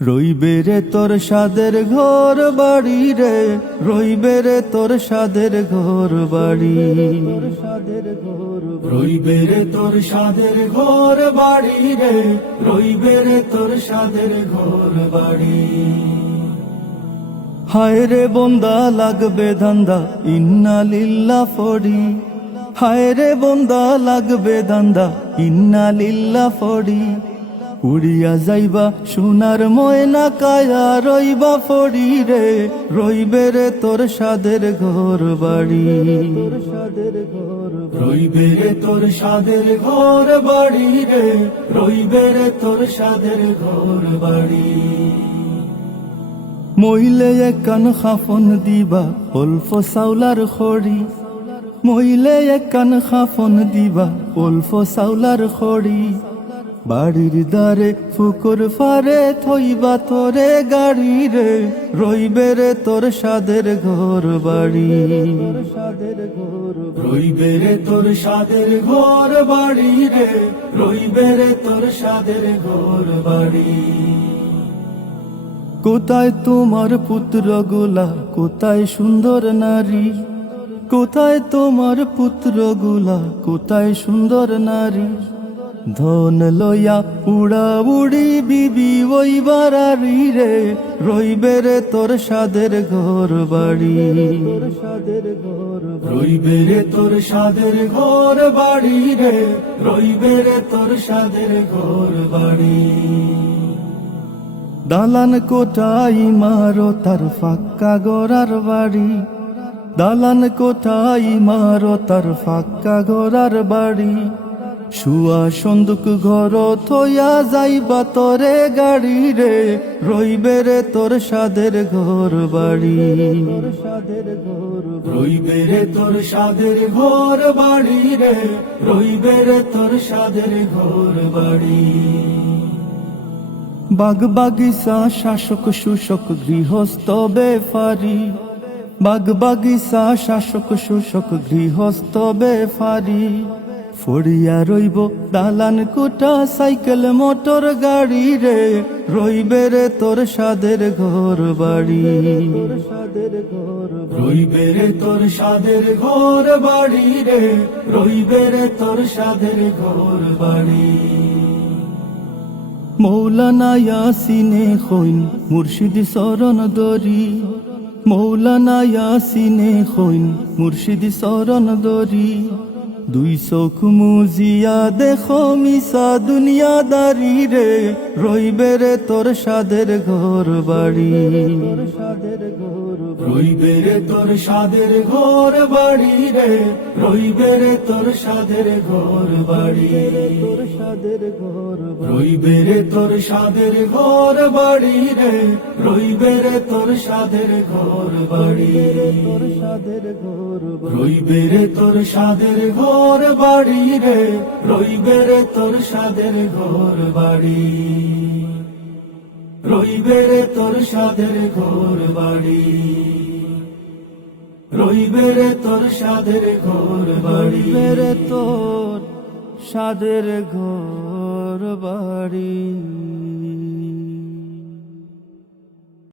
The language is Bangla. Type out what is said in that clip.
রইবে রে তোর সাদের ঘর বাড়ি রে, রইবে রে তোর সাদের ঘর বাড়ি, রইবে রে তোর সাদের ঘর বাড়ি রে, রইবে রে তোর সাদের ঘর বাড়ি। হায় রে বন্দা লাগবে ধান্দা ইন্না লিল্লাহ ফড়ি, হায় রে বন্দা লাগবে ধান্দা ইন্না লিল্লাহ ফড়ি। উড়িয়া যাইবা সোনার ময়না কায়া রইবা ফড়ি রে, রইবে রে তোর সাদের ঘর বাড়ি, রইবে রে তোর সাদের ঘর বাড়ি রে, রইবে রে তোর সাদের ঘর বাড়ি। মইলে একান খাফন দিবা অল্প চাউলার খড়ি, মইলে একান খাফন দিবা অল্প চাউলার খড়ি। বাড়ির দ্বারে ফুকুর ফারে থইবা তোরে গাড়ি রে, রইবে রে তোর সাদের ঘর বাড়ি, রইবে রে তোর সাদের ঘর বাড়ি রে, রইবে রে তোর সাদের ঘর বাড়ি। কোথায় তোমার পুত্র গুলা, কোথায় সুন্দর নারী, কোথায় তোমার পুত্র গুলা, কোথায় সুন্দর নারী। ধন লইয়া উড়া উড়ি বিবি ওই বাড়ি রে, রইবে রে তোর সাদের ঘর বাড়ি, রইবে রে তোর সাদের ঘর বাড়ি রে, রইবে রে তোর সাদের ঘর বাড়ি। দালান কোঠায় মারো তার ফাক্কা গড়ার বাড়ি, দালান কোঠায় মারো তার ফাক্কা গড়ার বাড়ি। শুয়া সন্দুক ঘর থইয়া যাইবা তোরে গাড়ি রে, রইবে রে তোর সাদের ঘর বাড়ি, রইবে রে তোর সাদের ঘর বাড়ি রে, রইবে রে তোর সাদের ঘর বাড়ি। বাগ বাগিচা শাসক শুষক গৃহস্থ বেফারি, বাগ বাগিচা শাসক শুষক গৃহস্থ বেফারি। ফড়িয়া রইব দালান কোঠা সাইকেল মোটর গাড়ি রে, রইবে রে তোর সাদের ঘর বাড়ি, রইবে রে তোর সাদের ঘর বাড়ি রে, রইবে রে তোর সাদের ঘর বাড়ি। মৌলানা ইয়াসিনে খৈন মুর্শিদ শরণ দরি, মৌলানা ইয়াসিনে খৈন মুর্শিদ শরণ দরি। দুই চোখ মুজিয়া দেখো মিশা দুনিয়াদারি রে, রইবে রে তোর সাদের ঘর বাড়ি, রইবে রে তোর সাদের ঘর বাড়ি রে, রইবে রে তোর সাদের ঘর বাড়ি, রইবে রে তোর সাদের ঘর বাড়ি রে, রইবে রে তোর সাদের ঘর বাড়ি, রইবে রে তোর সাদের ঘর বাড়ি রে, রইবে রে তোর সাদের ঘর বাড়ি, রইবে রে তোর সাদের ঘর বাড়ি, রইবে রে তোর সাদের ঘর বাড়ি, রইবে রে তোর সাদের ঘর বাড়ি।